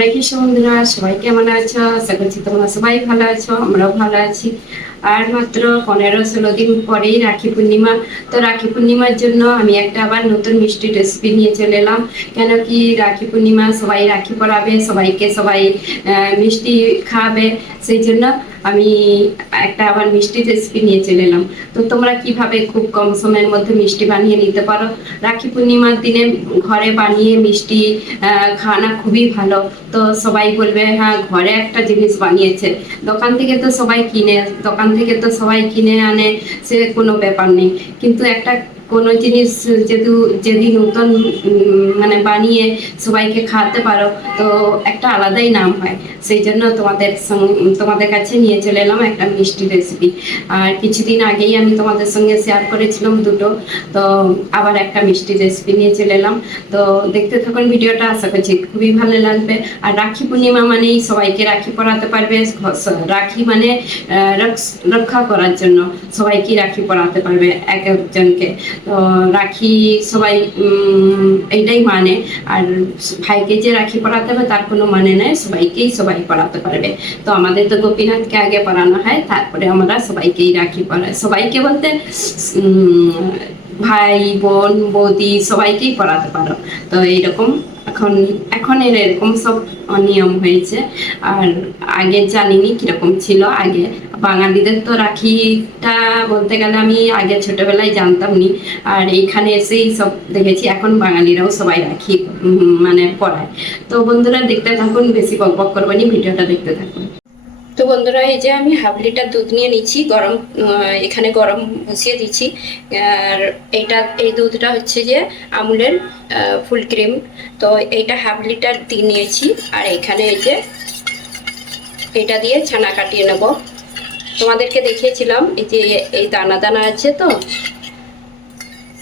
হরে কৃষ্ণ বন্ধুরা সবাই কেমন আছো আশা করছি তোমরা সবাই ভালো আছো, আমরাও ভালো আছি। আর মাত্র পনেরো ষোলো দিন পরেই রাখি পূর্ণিমা। তো রাখি পূর্ণিমার জন্য আমি একটা আবার নতুন মিষ্টি রেসিপি নিয়ে চলে এলাম। কেন কি রাখি পূর্ণিমা সবাই রাখি পরাবে, সবাইকে সবাই মিষ্টি খাওয়াবে সেই জন্য আমি একটা আবার মিষ্টি রেসিপি নিয়ে চলে এলাম। তো তোমরা কীভাবে খুব কম সময়ের মধ্যে মিষ্টি বানিয়ে নিতে পারো? রাখি পূর্ণিমার দিনে ঘরে বানিয়ে মিষ্টি খাওয়ানো খুবই ভালো। তো সবাই বলবে হ্যাঁ ঘরে একটা জিনিস বানিয়েছে। দোকান থেকে তো সবাই কিনে, দোকান থেকে তো সবাই কিনে আনে সে কোনো ব্যাপার নেই। কিন্তু একটা কোনো জিনিস যেহেতু যদি নতুন মানে বানিয়ে সবাইকে খাওয়াতে পারো, তো একটা আলাদাই নাম হয়। সেই জন্য তোমাদের তোমাদের কাছে নিয়ে চলে এলাম একটা মিষ্টি রেসিপি আর কিছুদিন আগেই আমি তোমাদের সঙ্গে শেয়ার করেছিলাম দুটো, তো আবার একটা মিষ্টি রেসিপি নিয়ে চলে এলাম। তো দেখতে থাকুন ভিডিওটা, আশা করছি খুবই ভালো লাগবে। আর রাখি পূর্ণিমা মানেই সবাইকে রাখি পরাতে পারবে রাখি মানে রক্ষা করার জন্য সবাইকে রাখি পরাতে পারবে এক একজনকে তো রাখি সবাই এইটাই মানে। আর ভাইকে যে রাখি পড়াতে হবে, তার কোনো মানে নেই, সবাইকেই সবাই পড়াতে পারবে। তো আমাদের তো গোপীনাথকে আগে পড়ানো হয়, তারপরে আমরা সবাইকেই রাখি পড়াই। সবাইকে বলতে ভাই, বোন, বৌদি সবাইকেই পড়াতে পারো। তো এইরকম এখন এখন এর এরকম সব নিয়ম হয়েছে। আর আগে জানিনি কীরকম ছিল আগে। বাঙালিদের তো রাখিটা বলতে গেলে আমি আগে ছোটবেলায় জানতাম নি আর এইখানে এসেই সব দেখেছি, এখন বাঙালিরাও সবাই রাখি মানে পড়ায়। তো বন্ধুরা দেখতে থাকুন, বেশি বক বক করবেনি ভিডিওটা দেখতে থাকুন। তো বন্ধুরা, এই যে আমি হাফ লিটার দুধ নিয়ে নিচ্ছি, গরম এখানে গরম বসিয়ে দিচ্ছি। আর এইটা, এই দুধটা হচ্ছে যে আমুলের ফুল ক্রিম। তো এইটা হাফ লিটার দিয়ে নিয়েছি, আর এখানে এই যে এটা দিয়ে ছানা কাটিয়ে নেব। তোমাদেরকে দেখিয়েছিলাম, এই যে এই দানা দানা আছে তো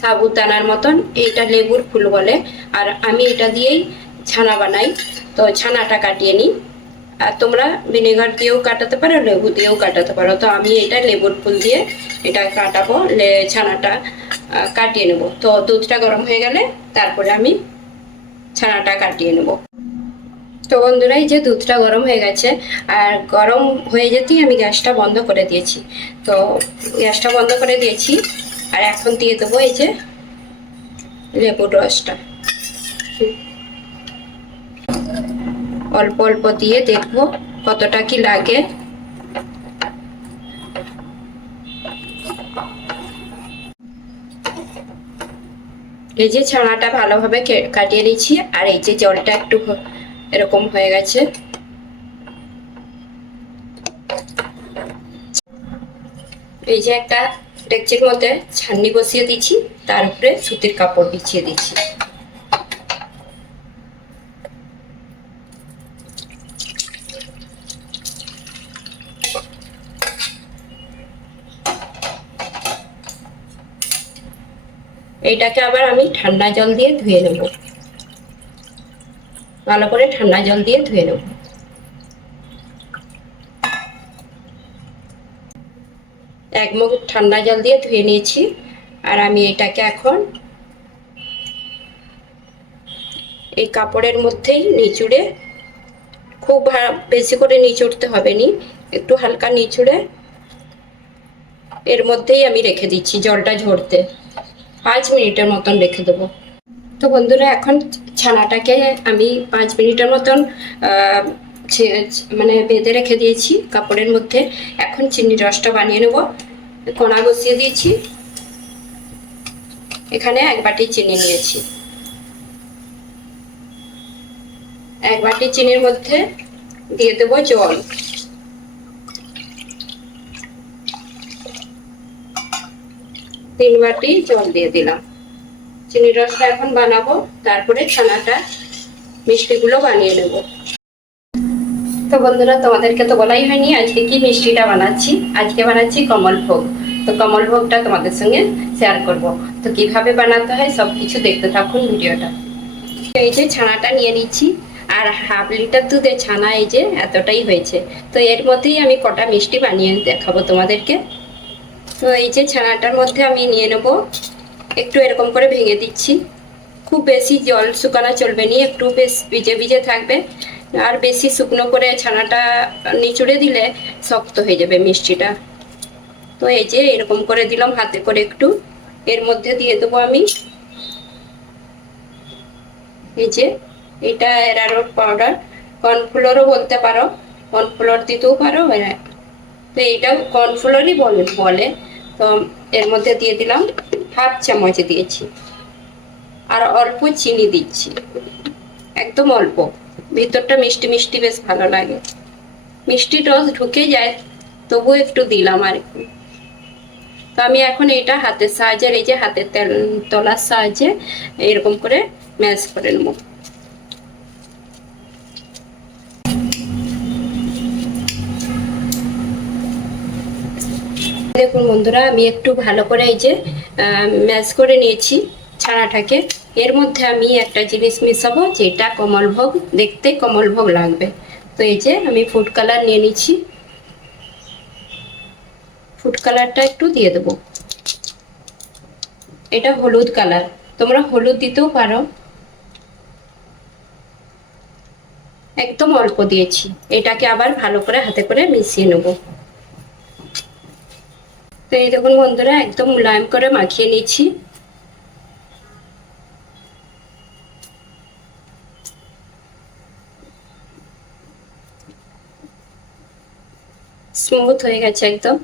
সাবুদানার মতন, এইটা লেবুর ফুল বলে। আর আমি এটা দিয়েই ছানা বানাই। তো ছানাটা কাটিয়ে নিই। তোমরা ভিনেগার দিয়েও কাটাতে পারো, লেবু দিয়েও কাটাতে পারো। তো আমি এটা লেবুর ফুল দিয়ে এটা কাটাবো ছানাটা কাটিয়ে নেব। তো দুধটা গরম হয়ে গেলে তারপরে আমি ছানাটা কাটিয়ে নেব। তো বন্ধুরা, এই যে দুধটা গরম হয়ে গেছে, আর গরম হয়ে যেতেই আমি গ্যাসটা বন্ধ করে দিয়েছি। তো গ্যাসটা বন্ধ করে দিয়েছি, আর এখন দিয়ে দেবো এই যে লেবুর রসটা। অল্প অল্প দিয়ে দেখব কতটা কি লাগে। এই যে ছানাটা ভালোভাবে কাটিয়ে নিয়েছি আর এই যে জলটা একটু এরকম হয়ে গেছে। এই যে একটা ডেকচির মধ্যে ছান্নি বসিয়ে দিচ্ছি, তার উপরে সুতির কাপড় বিছিয়ে দিচ্ছি। এইটাকে আবার আমি ঠান্ডা জল দিয়ে ধুয়ে নেব। ভালো করে ঠান্ডা জল দিয়ে ধুয়ে নেব। এক মুখ ঠান্ডা জল দিয়ে ধুয়ে নিয়েছি, আর আমি এটাকে এখন এই কাপড়ের মধ্যেই নিচুড়ে, খুব বেশি করে নিচুড়তে হবে নি, একটু হালকা নিচুড়ে এর মধ্যেই আমি রেখে দিচ্ছি জলটা ঝরতে। পাঁচ মিনিটের মতন রেখে দেবো। তো বন্ধুরা, এখন ছানাটাকে আমি পাঁচ মিনিটের মতন মানে বেঁধে রেখে দিয়েছি কাপড়ের মধ্যে। এখন চিনির রসটা বানিয়ে নেব। কণা বসিয়ে দিয়েছি। এখানে এক বাটি চিনি নিয়েছি। এক বাটি চিনির মধ্যে দিয়ে দেবো জল। তিন বাটি জল দিয়ে দিলাম। চিনির রসটা এখন বানাবো, তারপরে ছানাটা মিষ্টিগুলো বানিয়ে নেব। তো বন্ধুরা, তোমাদেরকে তো বলাই হয়নি আজকে কি মিষ্টিটা বানাচ্ছি। আজকে বানাচ্ছি কমল ভোগ। তো কমল ভোগটা তোমাদের সঙ্গে শেয়ার করব। তো কীভাবে বানাতে হয় সব কিছু দেখতে থাকুন ভিডিওটা। এই যে ছানাটা নিয়ে নিচ্ছি, আর হাফ লিটার দুধে ছানা এই যে এতটাই হয়েছে। তো এর মধ্যেই আমি কটা মিষ্টি বানিয়ে দেখাবো তোমাদেরকে। তো এই যে ছানাটার মধ্যে আমি নিয়ে নেব। একটু এরকম করে ভেঙে দিচ্ছি। খুব বেশি জল শুকানো চলবে না, একটু বেশ ভিজে ভিজে থাকবে। আর বেশি শুকনো করে ছানাটা নিচুড়ে দিলে শক্ত হয়ে যাবে মিষ্টিটা। তো এই যে এরকম করে দিলাম হাতে করে একটু। এর মধ্যে দিয়ে দেবো আমি। এই যে এটা এরারোট পাউডার কর্নফ্লোরও বলতে পারো। কর্নফ্লোর দিতেও পারো তো এইটাও কর্নফ্লোরই বলে বলে। তো এর মধ্যে দিয়ে দিলাম হাফ চামচ দিয়েছি। আর অল্প চিনি দিচ্ছি। একদম অল্প। ভিতরটা মিষ্টি মিষ্টি বেশ ভালো লাগে। মিষ্টি রস ঢুকে যায় তবু একটু দিলাম আর কি। তো আমি এখন এটা হাতের সাহায্যে, এই যে হাতের তেল, তলার সাহায্যে এরকম করে ম্যাশ করে নেব। দেখুন বন্ধুরা, আমি একটু ভালো করে এই যে ম্যাশ করে নিয়েছি ছানাটাকে। এর মধ্যে আমি একটা জিনিস মিশাবো, যেটা কমলভোগ দেখতে কমলভোগ লাগবে। তো এই যে, আমি ফুড কালার নিয়ে নিচ্ছি। ফুড কালারটা একটু দিয়ে দেবো। এটা হলুদ কালার তোমরা হলুদ দিতেও পারো। একদম অল্প দিয়েছি। এটাকে আবার ভালো করে হাতে করে মিশিয়ে নেব। তো এই দেখুন বন্ধুরা, একদম মুলায়ম করে মাখিয়ে নিচ্ছি। স্মুথ হয়ে গেছে একদম।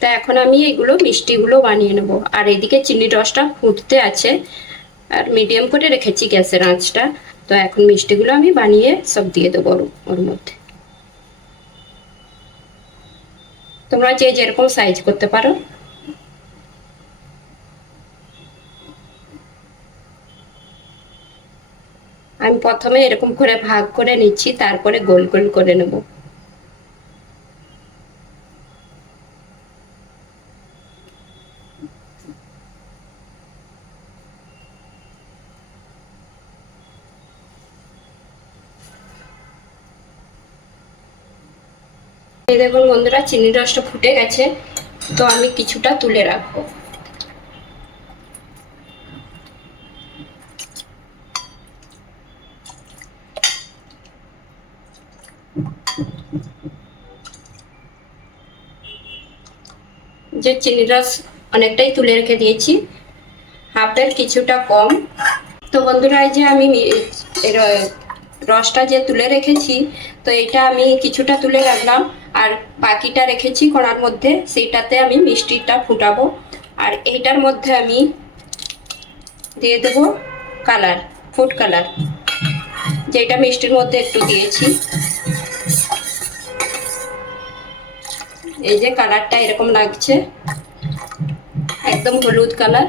তা এখন আমি এগুলো, মিষ্টিগুলো বানিয়ে নেব। আর এদিকে চিনি রসটা ফুটতে আছে। আর মিডিয়াম করে রেখেছি গ্যাসের আঁচটা। তো এখন মিষ্টিগুলো আমি বানিয়ে সব দিয়ে দেবো ওর- ওর মধ্যে। তোমরা যে যেরকম সাইজ করতে পারো। আমি প্রথমে এরকম করে ভাগ করে নিচ্ছি, তারপরে গোল গোল করে নেব। দেখুন বন্ধুরা, চিনি রসটা ফুটে গেছে, তো আমি কিছুটা তুলে রাখব। যে চিনি রস অনেকটাই তুলে রেখে দিয়েছি হাফের কিছুটা কম। তো বন্ধুরা যে আমি রসটা যে তুলে রেখেছি, তো এটা আমি কিছুটা তুলে রাখলাম। আর বাকিটা রেখেছি কড়ার মধ্যে, সেইটাতে আমি মিষ্টিটা ফুটাবো। আর এইটার মধ্যে আমি দিয়ে দেবো কালার, ফুড কালার, যেটা মিষ্টির মধ্যে একটু দিয়েছি। এই যে কালারটা এরকম লাগছে, একদম হলুদ কালার।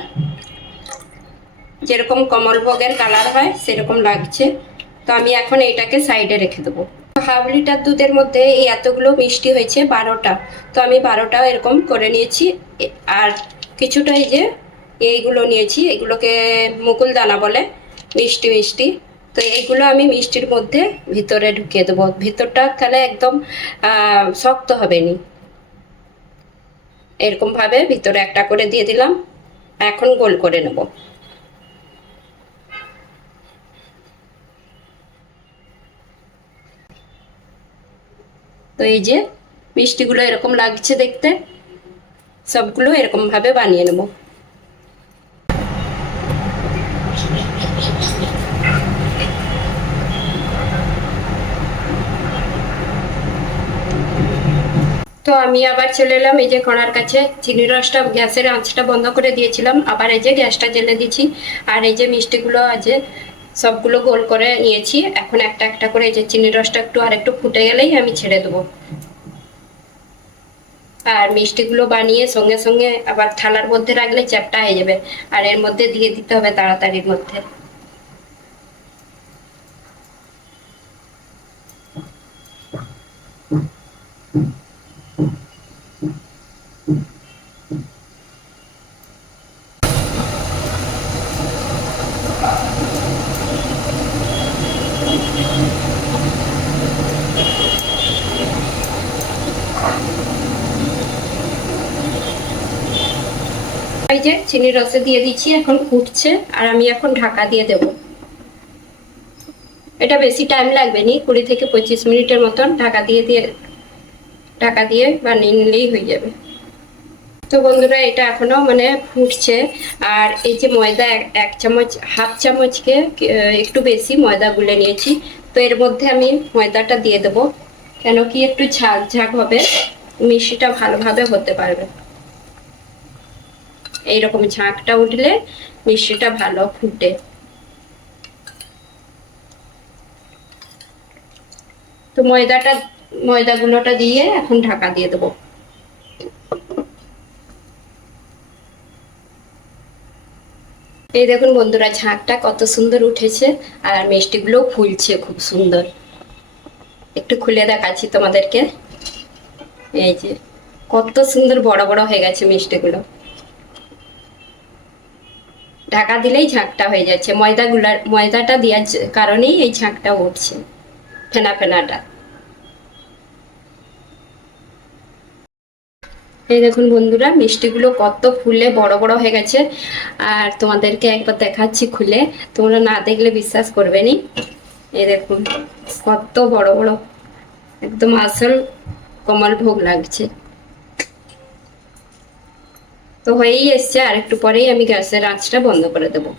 যেরকম কমল কমলভোগের কালার হয়, সেরকম লাগছে। তো আমি এখন এইটাকে সাইডে রেখে দেবো। হাফ লিটার দুধের মধ্যে এই এতগুলো মিষ্টি হয়েছে বারোটা। তো আমি বারোটা এরকম করে নিয়েছি। আর কিছুটা এই যে এইগুলো নিয়েছি, এগুলোকে মুকুল দানা বলে, মিষ্টি মিষ্টি। তো এইগুলো আমি মিষ্টির মধ্যে ভিতরে ঢুকিয়ে দেবো। ভিতরটা তাহলে একদম শক্ত হবে নি এরকমভাবে ভিতরে একটা করে দিয়ে দিলাম। এখন গোল করে নেব। তো এই যে মিষ্টিগুলো এরকম লাগছে দেখতে, সবগুলো এরকম ভাবে বানিয়ে নেব। তো আমি আবার চলে এলাম এই যে কড়ার কাছে। চিনি রসটা, গ্যাসের আঁচটা বন্ধ করে দিয়েছিলাম। আবার এই যে গ্যাসটা জ্বেলে দিচ্ছি। আর এই যে মিষ্টিগুলো আছে সবগুলো গোল করে নিয়েছি। এখন একটা একটা করে এই যে চিনি রসটা একটু আর একটু ফুটে গেলেই আমি ছেড়ে দেবো। আর মিষ্টিগুলো বানিয়ে সঙ্গে সঙ্গে আবার থালার মধ্যে রাখলে চ্যাপটা হয়ে যাবে। আর এর মধ্যে দিয়ে দিতে হবে তাড়াতাড়ির মধ্যে। এই যে চিনি রসে দিয়ে দিচ্ছি, এখন ফুটছে, আর আমি এখন ঢাকা দিয়ে দেব। এটা বেশি টাইম লাগবে নি, কুড়ি থেকে পঁচিশ মিনিটের মতন ঢাকা দিয়ে দিয়ে, ঢাকা দিয়ে বানিয়ে নিলেই হয়ে যাবে। তো বন্ধুরা, এটা এখনও মানে ফুটছে, আর এই যে ময়দা এক চামচ, হাফ চামচকে একটু বেশি ময়দা গুলে নিয়েছি। তো এর মধ্যে আমি ময়দাটা দিয়ে দেবো, কেন কি একটু ঝাঁক ঝাঁক হবে, মিষ্টিটা ভালোভাবে হতে পারবে। এইরকম ঝাঁকটা উঠলে মিষ্টিটা ভালো ফুটে। তো ময়দাটা ময়দা ময়দাগুলোটা দিয়ে এখন ঢাকা দিয়ে দেবো। এই দেখুন বন্ধুরা, ঝাঁকটা কত সুন্দর উঠেছে আর মিষ্টিগুলো ফুলছে খুব সুন্দর। একটু খুলে দেখাচ্ছি তোমাদেরকে। এই যে কত সুন্দর বড় বড় হয়ে গেছে মিষ্টিগুলো। ঢাকা দিলেই ঝাঁকটা হয়ে যাচ্ছে। ময়দাগুলার ময়দাটা দেওয়ার কারণেই এই ঝাঁকটা উঠছে, ফেনা ফেনাটা। এই দেখুন বন্ধুরা, মিষ্টিগুলো কত ফুলে বড় বড় হয়ে গেছে। আর তোমাদেরকে একবার দেখাচ্ছি খুলে। তোমরা না দেখলে বিশ্বাস করবে নি। এই দেখুন, কত বড় বড়, একদম আসল কমল ভোগ লাগছে। তো হয়েই এসছে, আর একটু পরেই আমি গ্যাসের আঁচটা বন্ধ করে দেবো।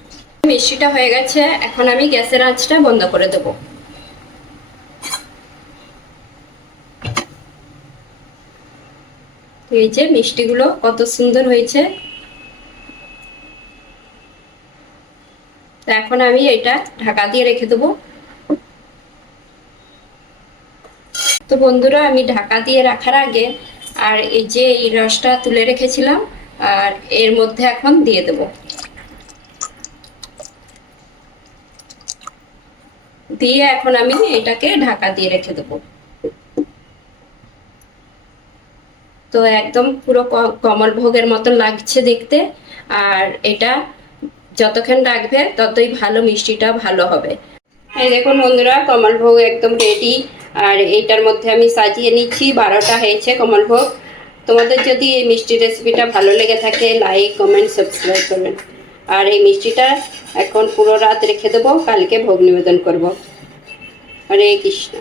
মিষ্টিটা হয়ে গেছে, এখন আমি গ্যাসের আঁচটা বন্ধ করে দেবো। এই যে মিষ্টিগুলো কত সুন্দর হয়েছে। এখন আমি এটা ঢাকা দিয়ে রেখে দেবো। তো বন্ধুরা, আমি ঢাকা দিয়ে রাখার আগে আর এই যে এই রসটা তুলে রেখেছিলাম আর এর মধ্যে এখন দিয়ে দেব। দিয়ে এখন আমি এটাকে ঢাকা দিয়ে রেখে দেবো। তো একদম পুরো কমল ভোগের মতো লাগছে দেখতে। আর এটা যতক্ষণ রাখবে ততই ভালো, মিষ্টিটা ভালো হবে। এই দেখুন বন্ধুরা, কমল ভোগ একদম রেডি আর এইটার মধ্যে আমি সাজিয়ে নিচ্ছি, বারোটা হয়েছে কমল ভোগ। তোমাদের যদি এই মিষ্টি রেসিপিটা ভালো লেগে থাকে লাইক কমেন্ট সাবস্ক্রাইব করবেন। আর এই মিষ্টিটা এখন পুরো রাত রেখে দেবো, কালকে ভোগ নিবেদন করব। হরে কৃষ্ণ।